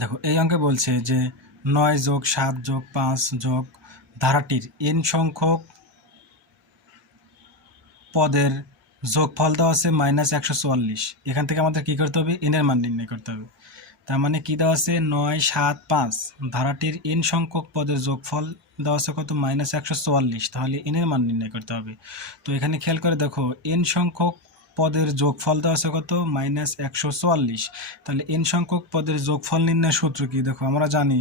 দেখো এই অঙ্কে বলছে যে 9 যোগ 7 যোগ 5 যোগ ধারাটির n সংখ্যক পদের যোগফল দেওয়া আছে -144। এখান থেকে আমাদের কী করতে হবে, n এর মান নির্ণয় করতে হবে। তার মানে কী দেওয়া আছে, 9, 7, 5 ধারাটির n সংখ্যক পদের যোগফল দেওয়া আছে কত, -144। তাহলে n এর মান নির্ণয় করতে হবে। তো এখানে খেয়াল করে দেখো n সংখ্যক পদের যোগফল দেওয়া আছে কত, -144। তাহলে n সংখ্যক পদের যোগফল নির্ণয়ের সূত্র কি, দেখো আমরা জানি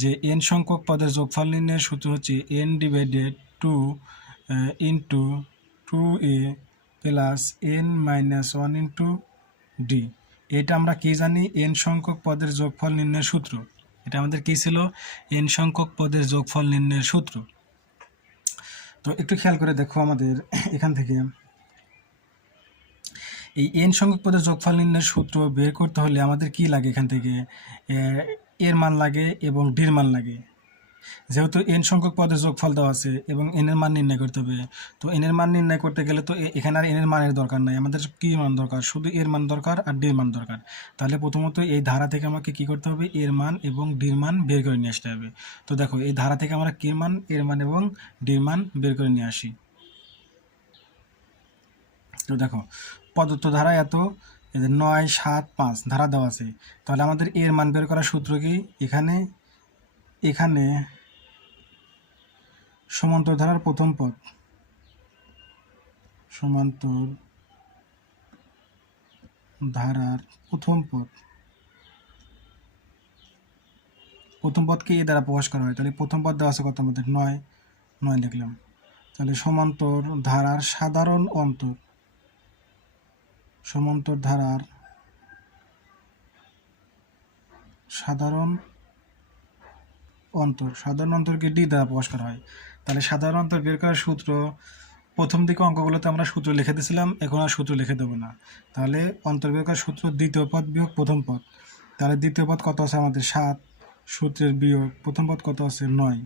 যে n সংখ্যক পদের যোগফল নির্ণয়ের সূত্র হচ্ছে n/2 into 2a plus n-1 into d। এটা আমরা কি জানি, n সংখ্যক পদের যোগফল নির্ণয়ের সূত্র। এটা আমাদের কি ছিল, n সংখ্যক পদের যোগফল নির্ণয়ের সূত্র। তো একটু খেয়াল করে দেখো আমাদের এখান থেকে এই n সংখ্যক পদের যোগফল নির্ণয়ের সূত্র বের করতে হলে আমাদের কি লাগে, এখান থেকে এর মান লাগে এবং ডির মান লাগে। যেহেতু n সংখ্যক পদের যোগফল দেওয়া আছে এবং n এর মান নির্ণয় করতে হবে, তো n এর মান নির্ণয় করতে গেলে তো এখানে আর n এর মানের দরকার নাই, আমাদের কি মান দরকার, শুধু এর মান দরকার আর ডির মান দরকার। তাহলে প্রথমত এই ধারা থেকে আমাকে কি করতে হবে, এর মান এবং ডির মান বের করে নিয়ে আসতে হবে। তো দেখো এই ধারা থেকে আমরা কি মান, এর মান এবং ডির মান বের করে নিয়ে আসি। তো দেখো প্রদত্ত ধারা এত 9, 7, 5 ধারা দেওয়া আছে, তাহলে আমাদের এর মান বের করার সূত্র কি, এখানে সমান্তর ধারার প্রথম পদ, সমান্তর ধারার প্রথম পদকে এ দ্বারা প্রকাশ করা হয়। তাহলে প্রথম পদ দেওয়া আছে কত আমাদের, 9 লিখলাম। তাহলে সমান্তর ধারার সাধারণ অন্তর, সমান্তর ধারার সাধারণ অন্তরকে ডি দ্বারা প্রকাশ করা হয়। তাহলে সাধারণ অন্তর বের করার সূত্র, প্রথম দিকে অঙ্কগুলোতে আমরা সূত্র লিখে দিয়েছিলাম, এখন আর সূত্র লিখে দেবো না। তাহলে অন্তর বের করার সূত্র দ্বিতীয় পদ বিয়োগ প্রথম পদ। তাহলে দ্বিতীয় পদ কত আছে আমাদের 7, সূত্রের বিয়োগ প্রথম পদ কত আছে 9।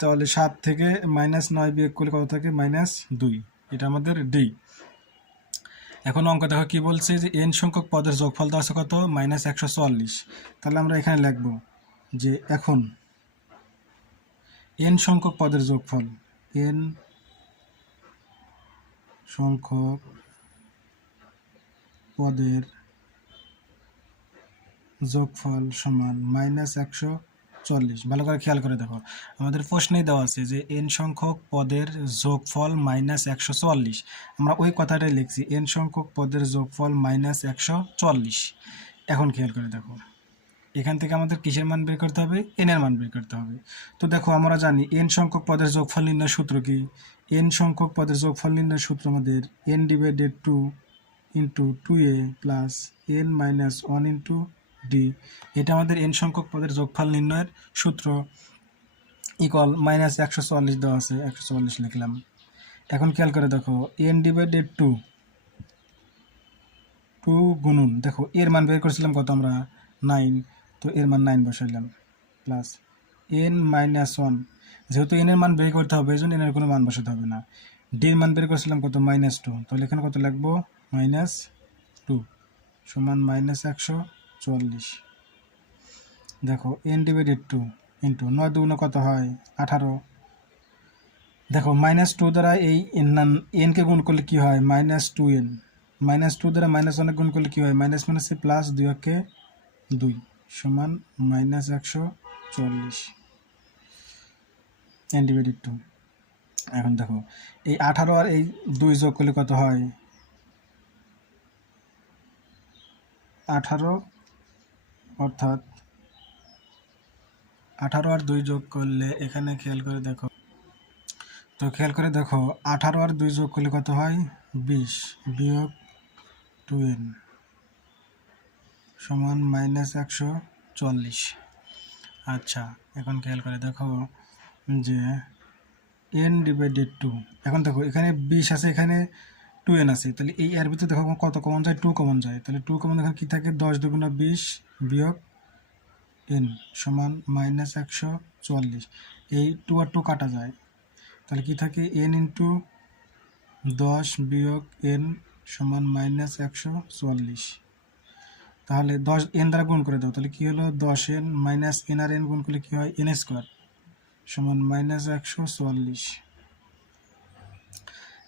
তাহলে 7 থেকে -9 বিয়োগ করলে কত থাকে, -2। এটা আমাদের ডি। এখন অঙ্ক দেখো কি বলছে যে n সংখ্যক পদের যোগফল দেওয়া আছে কত, -144। তাহলে আমরা এখানে লিখব যে এখন n সংখ্যক পদের যোগফল, n সংখ্যক পদের যোগফল সমান -144। ভালো করে খেয়াল করে দেখো আমাদের প্রশ্নেই দেওয়া আছে যে n সংখ্যক পদের যোগফল -144। আমরা ওই কথাটাই লিখছি, n সংখ্যক পদের যোগফল -144। এখন খেয়াল করে দেখো এখান থেকে আমাদের কিসের মান বের করতে হবে, n এর মান বের করতে হবে। তো দেখো আমরা জানি n সংখ্যক পদের যোগফল নির্ণয়ের সূত্র কি, n সংখ্যক পদের যোগফল নির্ণয়ের সূত্র আমাদের n/2 into 2a plus n-1 into D. এটা আমাদের n সংখ্যক পদের যোগফল নির্ণয়ের সূত্র, ইকুয়াল -144 দেওয়া আছে, 144 লিখলাম। এখন খেয়াল করে দেখো n/2 গুণন, দেখো এর মান বের করেছিলাম কত আমরা, 9, তো এর মান 9 বসাইলাম, প্লাস n-1, যেহেতু n এর মান বের করতে হবে এই জন্য n এর কোনো মান বসাতে হবে না। ডি এর মান বের করেছিলাম কত, -2, তাহলে এখানে কত লিখবো, -2 সমান -144। দেখো n/2 ইন্টু 9 দুগুণে কত হয়, 18। দেখো -2 দ্বারা এই n কে গুণ করলে কি হয়, -2n, -2 দ্বারা -1 গুণ করলে কি হয়, -, প্লাস 2 কে 2 সমান -144 n/2। এখন দেখো এই 18 আর এই 2 যোগ করলে কত হয়, 18, অর্থাৎ 18 আর 2 যোগ করলে এখানে খেয়াল করে দেখো, তো খেয়াল করে দেখো 18 আর 2 যোগ করলে কত হয়, 20 বিয়োগ 2n সমান -144। আচ্ছা এখন খেয়াল করে দেখো যে n/2, এখন দেখো এখানে 20 আছে, এখানে 2n আছে, তাহলে এই এর ভিতরে দেখো কত কমন যায়, 2 কমন যায়। তাহলে 2 কমন, এখানে কী থাকে, 10 দুগুণা 20 বিয়োগ n সমান -144। এই 2 আর 2 কাটা যায়, তাহলে কি থাকে, n ইন্টু 10 বিয়োগ n সমান -144। তাহলে 10 n দ্বারা গুণ করে দাও, তাহলে কি হলো 10n মাইনাস n আর n গুণ করলে কি হয় n স্কোয়ার সমান মাইনাস 144।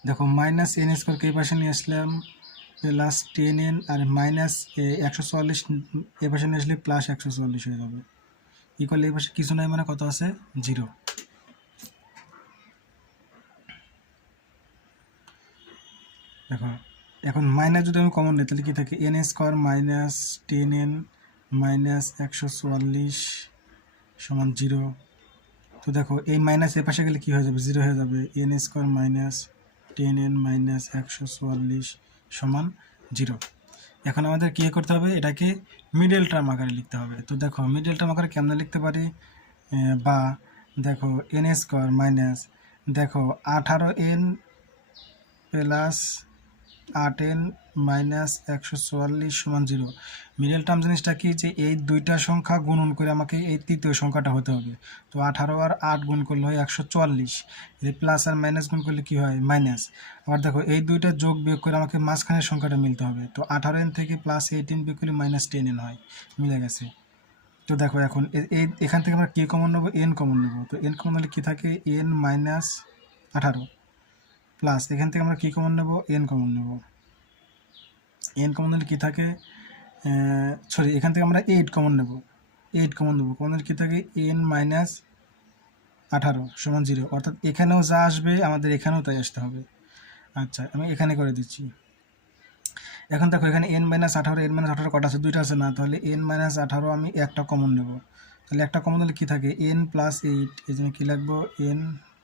দেখো মাইনাস n স্কোয়ারকে এই পাশে নিয়ে আসলাম প্লাস 10n আর মাইনাস 144 এই পাশে নিয়ে আসলে প্লাস 144 হয়ে যাবে ইকুয়াল এই পাশে কিছু নাই মানে কত আছে 0। দেখো এখন মাইনাস যদি আমি কমন নিই তাহলে কি থাকে n square minus 10n minus 144 সমান 0। তো দেখো এই মাইনাস এ পাশে গেলে কি হয়ে যাবে 0 হয়ে যাবে n square minus 10n minus 144 সমান 0। এখন আমাদের কী করতে হবে এটাকে মিডল টার্ম আকারে লিখতে হবে। তো দেখো মিডল টার্ম আকারে কেমন লিখতে পারি বা দেখো n স্কোয়ার মাইনাস দেখো 18n প্লাস 8n মাইনাস 144 সমান 0। মিডল টার্ম জিনিসটা কি যে এই দুইটা সংখ্যা গুণন করে আমাকে এই তৃতীয় সংখ্যাটা হতে হবে। তো 18 আর 8 গুণ করলে হয় 144, এই প্লাস আর মাইনাস গুণ করলে কি হয় মাইনাস। আবার দেখো এই দুইটা যোগ বিয়োগ করে আমাকে মাঝখানের সংখ্যাটা মিলতে হবে। তো 18n থেকে প্লাস 18 বিয়োগ করলে মাইনাস 10n হয়, মিলে গেছে। তো দেখো এখন এখান থেকে আমরা কি কমন নেবো n কমন নেবো। তো n কমন নিলে কী থাকে n মাইনাস 18 প্লাস এখান থেকে আমরা কী কমন নেব n কমন নেব। n কমন নিলে কী থাকে সরি এখান থেকে আমরা 8 কমন নেব, 8 কমন নেব। কমন নিলে কী থাকে n মাইনাস 18 সমান 0, অর্থাৎ এখানেও যা আসবে আমাদের এখানেও তাই আসতে হবে। আচ্ছা আমি এখানে করে দিচ্ছি। এখন দেখো এখানে n মাইনাস 18 n মাইনাস 18 কটা আছে দুইটা আছে না, তাহলে n মাইনাস 18 আমি একটা কমন নেব। তাহলে একটা কমন নিলে কী থাকে n প্লাস 8, এই জন্য কী লাগবো n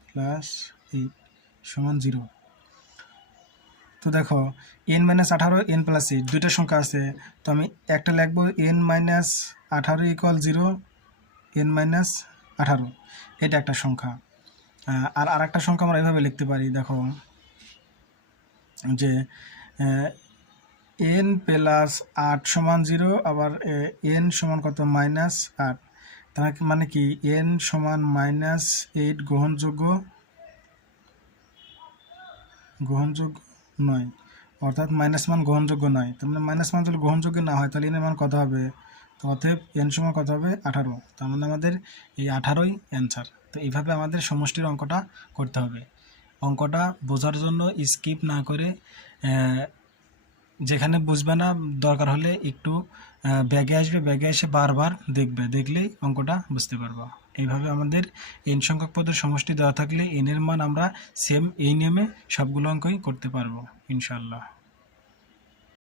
প্লাস 8 সমান 0। তো দেখো n মাইনাস 18 n প্লাস 8 দুইটা সংখ্যা আছে, তো আমি একটা লিখবো n minus 18 equal 0 n minus 18, এটা একটা সংখ্যা। আর আরেকটা সংখ্যা আমরা এভাবে লিখতে পারি দেখো যে n প্লাস 8 সমান 0 আবার n সমান কত মাইনাস 8, তার মানে কি n সমান মাইনাস 8 গ্রহণযোগ্য নয়, অর্থাৎ মাইনাস মান গ্রহণযোগ্য নয়। তার মানে মাইনাস মান যদি গ্রহণযোগ্য না হয় তাহলে এর মান কত হবে, তো অতএব n সমান কত হবে 18। তার মানে আমাদের এই 18ই অ্যান্সার। তো এইভাবে আমাদের সমষ্টির অঙ্কটা করতে হবে। অঙ্কটা বোঝার জন্য স্কিপ না করে যেখানে বুঝবে না দরকার হলে একটু ব্যাগে আসবে, ব্যাগে এসে বারবার দেখবে, দেখলেই অঙ্কটা বুঝতে পারবো। এইভাবে আমাদের n সংখ্যক পদের সমষ্টি দেওয়া থাকলে n এর মান আমরা সেম এই নিয়মে সবগুলো অঙ্কই করতে পারবো ইনশাআল্লাহ।